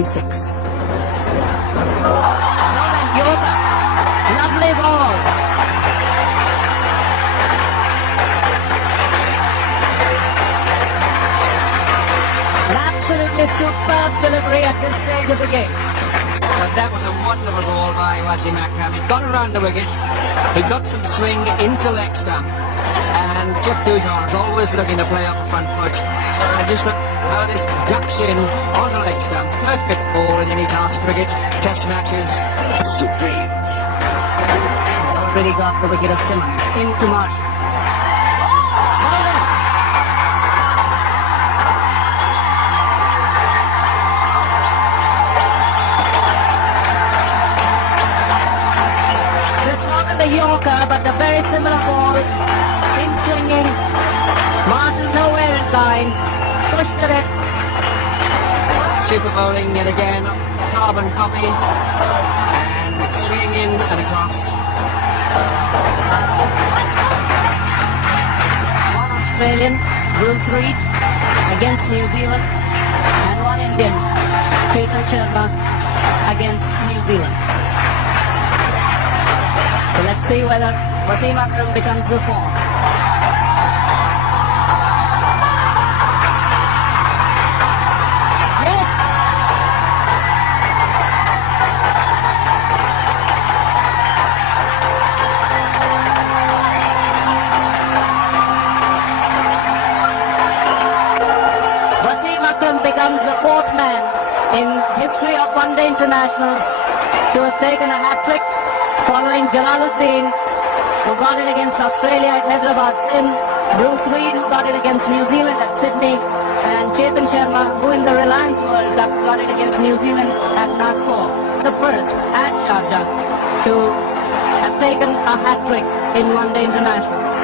26. Yorker, lovely ball. An absolutely superb delivery at this stage of the game. And that was a wonderful ball by Wasim Akram. He got around the wicket, he got some swing into leg stump, and Jeff Dujon's always looking to play up the front foot. And just look how this ducks in onto leg stump. Perfect ball in any class of cricket, test matches. Supreme. Already got the wicket of Simmons into Marshall. The Yorker, but a very similar ball, in swinging, Martin nowhere in line, pushed it. Super bowling yet again, carbon copy, and swinging in and across. One Australian, Bruce Reid, against New Zealand, and one Indian, Chetan Sharma, against New Zealand. So let's see whether Wasim Akram becomes the form. Yes! Wasim Akram becomes the fourth man in history of one-day internationals to have taken a hat-trick, following Jalaluddin, who got it against Australia at Hyderabad Sim, Bruce Reid, who got it against New Zealand at Sydney, and Chetan Sharma, who in the Reliance World Cup got it against New Zealand at Nagpur. The first at Sharjah to have taken a hat-trick in one-day internationals.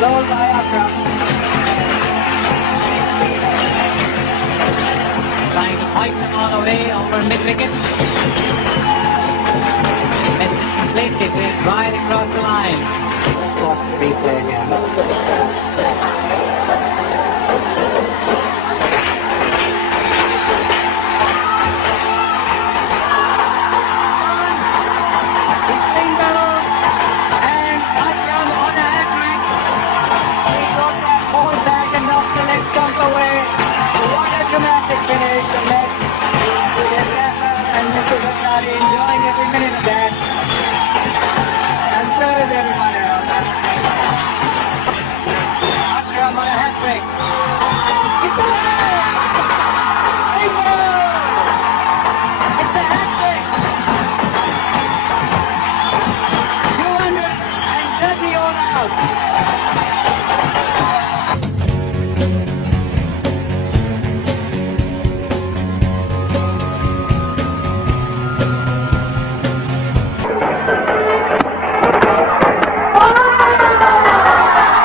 Goal by Akram. Trying to fight them all away over mid-wicket. Missed it completely, played right across the line. Let's watch the replay again. Finish the next and Mr. Zakari enjoying every minute of that, and so is everyone else. Akram on a hat trick. It's a It's a hat trick. 230 all out.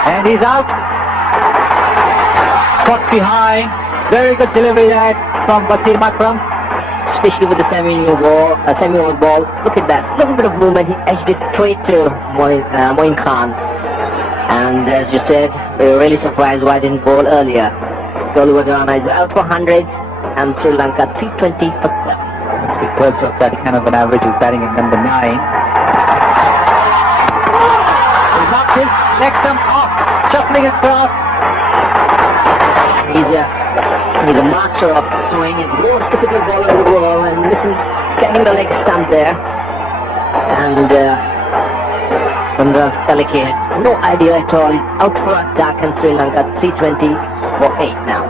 And he's out. Caught behind. Very good delivery there from Wasim Akram. Especially with the semi-over ball. Look at that. Little bit of movement. He edged it straight to Moin Khan. And as you said, we were really surprised why I didn't bowl earlier. Goluwadana is out for 100 and Sri Lanka 320 for 7. It's because of that kind of an average. He's batting at number 9. He knocked his leg stump off, shuffling across. He's a master of swing. He's the most typical bowler in the world, and listen, getting the leg stump there. And Ramdar Taleke had no idea at all. He's out for a duck, and Sri Lanka 320 for 8 now.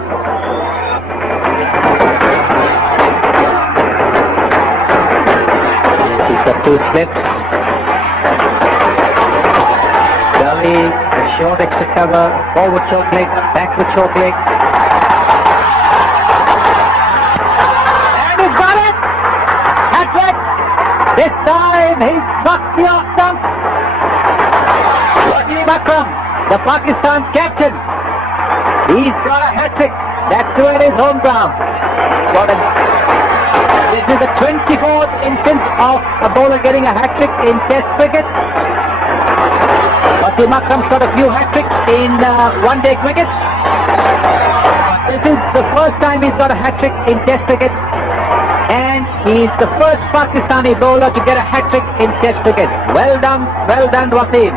Yes, he's got 2 slips. Gully, a short extra cover, forward short leg, backward short leg. And he's got it! Hat-trick! This time he's knocked the off stump. Wasim Akram the Pakistan captain. He's got a hat-trick. That too in his home ground. This is the 24th instance of a bowler getting a hat-trick in Test cricket. Wasim Akram's got a few hat-tricks in one-day cricket. This is the first time he's got a hat-trick in Test cricket. And he's the first Pakistani bowler to get a hat-trick in Test cricket. Well done, Wasim.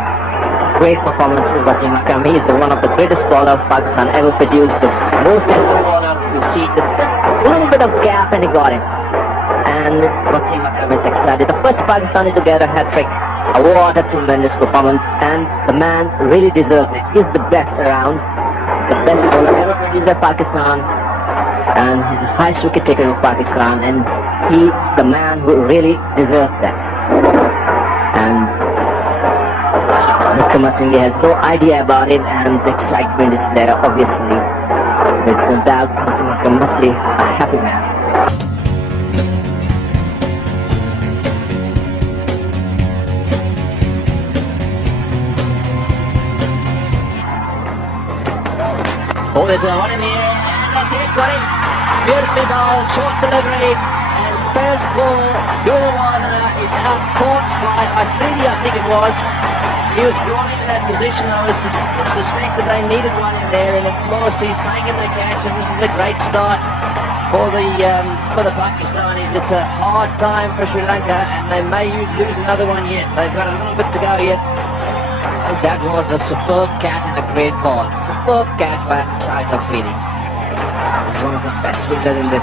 Great performance from Wasim Akram. He is one of the greatest bowler Pakistan ever produced. The most ever bowler you see, just a little bit of gap and he got it. And Wasim Akram is excited. The first Pakistani to get a hat-trick. What a tremendous performance, and the man really deserves it. He's the best around, the best bowler ever produced by Pakistan, and he's the highest wicket taker of Pakistan, and he's the man who really deserves that. And Wasim has no idea about it, and the excitement is there, obviously. There's no doubt Wasim Akram must be a happy man. Oh, there's a one in the air, and that's it, got him. Beautifully bowled, short delivery, and first ball, Guruvardhana is out caught by Afridi, I think it was. He was brought into that position. I was suspect that they needed one in there, and of course he's taken the catch, and this is a great start for the Pakistanis. It's a hard time for Sri Lanka, and they may lose another one yet. They've got a little bit to go yet. Well, that was a superb catch and a great ball. Superb catch by Afridi. It's one of the best fielders in the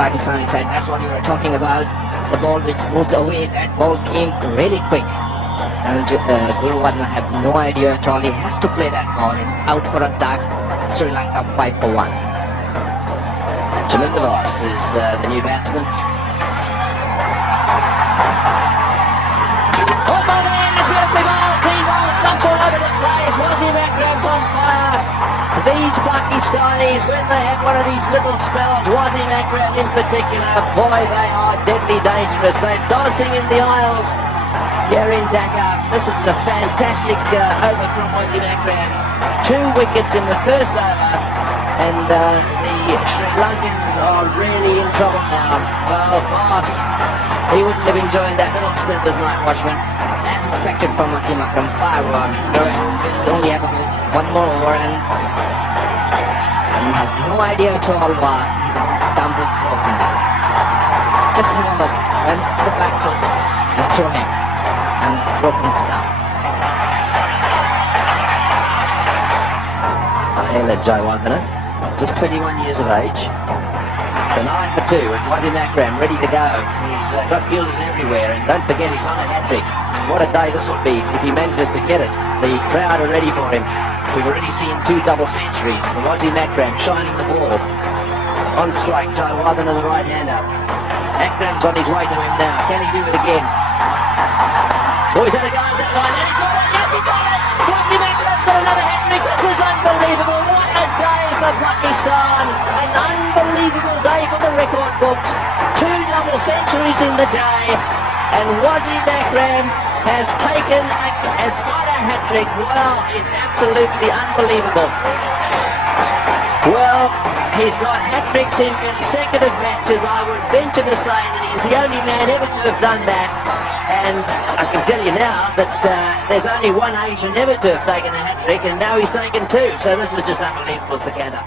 Pakistani side. That's what you were talking about. The ball which moves away, that ball came really quick. And Guruvardhana had no idea at all. He has to play that ball. It's out for attack. Sri Lanka 5 for 1. Chamindavas is the new batsman. Oh, Mulligan is beautifully bowled. Clean ball, stumps all over the place. Wasim Akram's on fire. These Pakistanis, when they have one of these little spells, Wasim Akram in particular, boy, they are deadly dangerous. They're dancing in the aisles here in Dhaka. This is a fantastic over from Wasim Akram. 2 wickets in the first over, and the Sri Lankans are really in trouble now. Well, Voss, he wouldn't have enjoyed that little stint as night watchman. As expected from Wasim Akram, 5 runs. They only have one more over, and he has no idea at all. Was the stump was broken now. Just have a look. Went to the back foot and threw him, and broken stump. Ahela Jayawardena, just 21 years of age. So 9 for 2, and Wasim Akram ready to go. He's got fielders everywhere, and don't forget he's on a hat-trick. And what a day this will be if he manages to get it. The crowd are ready for him. We've already seen 2 double centuries. Wasim Akram shining the ball. On strike, Jayawardena the right-hander. Akram's on his way to him now. Can he do it again? Oh, he's had a go at that one, and he's got it! Yes, he got it! Wasim Akram's got another hat-trick. This is unbelievable. What a day for Pakistan. An unbelievable day for the record books. 2 double centuries in the day, and Wasim Akram has got a hat-trick. Well, it's absolutely unbelievable. Well, he's got hat-tricks in consecutive matches. I would venture to say that he's the only man ever to have done that. And I can tell you now that there's only one Asian ever to have taken a hat-trick, and now he's taken 2. So this is just unbelievable, Sikandar.